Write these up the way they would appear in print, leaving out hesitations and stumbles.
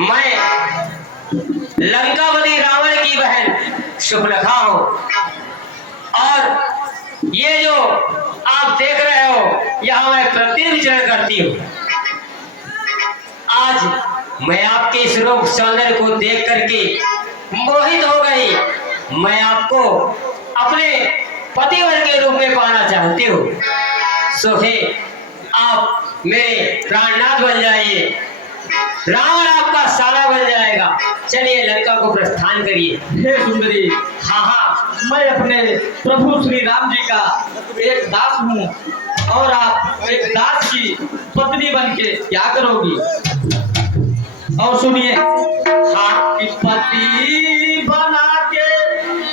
मैं लंकापति रावण की बहन सुपनखा हूँ और ये जो आप देख रहे हो यहाँ मैं प्रतिदिन विचरण करती हूँ। आज मैं आपके इस रूप सौंदर्य को देख करके मोहित हो गई। मैं आपको अपने पतिवर के रूप में पाना चाहती हूँ। सो हे आप मेरे प्राणनाथ बन जाइए, रावण आपका साला बन जाएगा। चलिए लंका को प्रस्थान करिए। हे सुंदरी, हाँ हाँ, मैं अपने प्रभु श्री राम जी का एक दास हूँ और आप एक दास की पत्नी बन के क्या करोगी? और सुनिए, हाँ कि पति बना के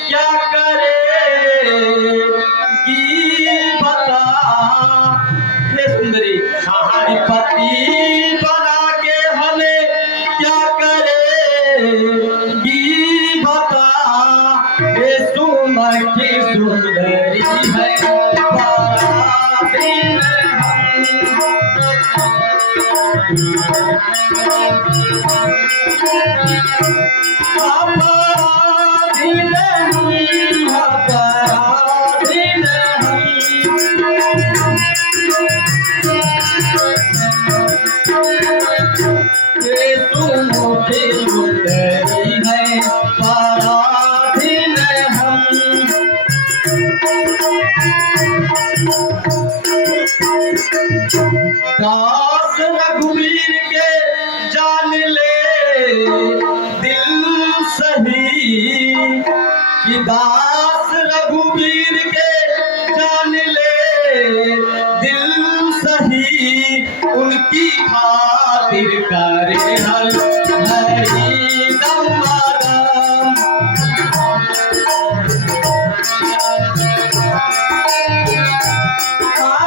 क्या करेगी बता। हे सुंदरी, हाँ हाँ, कि पति बना के हमें क्या करेगी बता। ये सुमन की सुंदरी है पराधीन अपराधीन अपराधीन ये सुमुखी सुंदरी है पराधीन हम। दास रघुवीर के जान ले दिल सही, कि दास रघुवीर के जान ले दिल सही। उनकी खातिर करे हल हरि दम राम।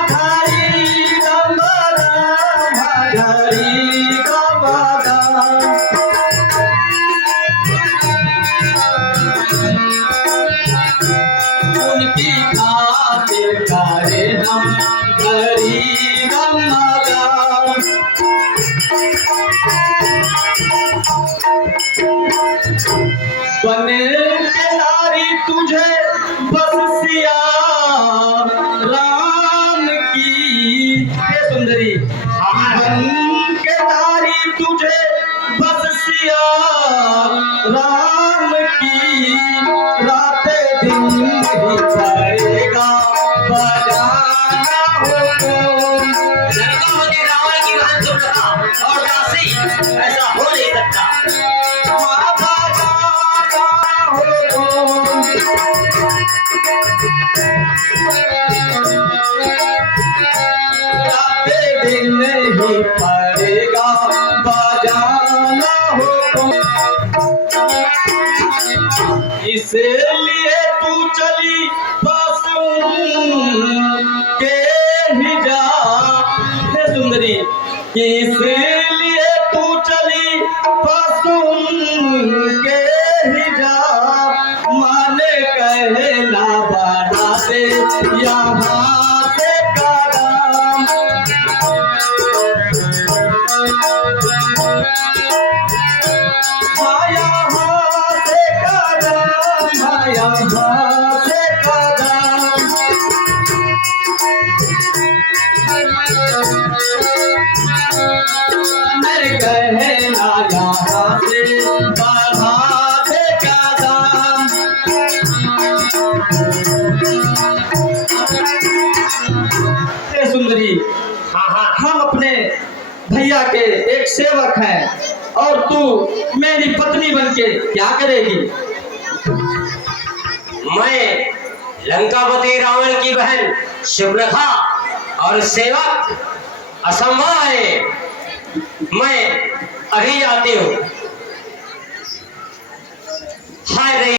हरि दम राम, हरि दम राम। उनकी खातिर करे हम गरीब मगाम। बने के नारी तुझे बस सिया राम की। हे सुंदरी, बन के नारी तुझे बस सिया राम की। रात दिन ही करेगा बजाना हुकुम। लंकापति रावण की बहन सुपनखा और दासी, ऐसा हो नहीं सकता। बजाना हुकुम। रात दिन ही पड़ेगा बजाना हुकुम। इसलिए तू चली बस के ही जा। हे सुंदरी, इसलिए तू चली बस के ही जा। माने कहना बढ़ा दे यहाँ से कदम। माया से कदम, माया से कदम। मैं कहना यहाँ से बढ़ा दे कदम। हे सुंदरी, हाँ हाँ, हम अपने भैया के एक सेवक हैं और तू मेरी पत्नी बनके क्या करेगी? मैं लंकापति रावण की बहन सुपनखा और सेवक असंभव है। मैं अभी जाती हूँ। हाय रे।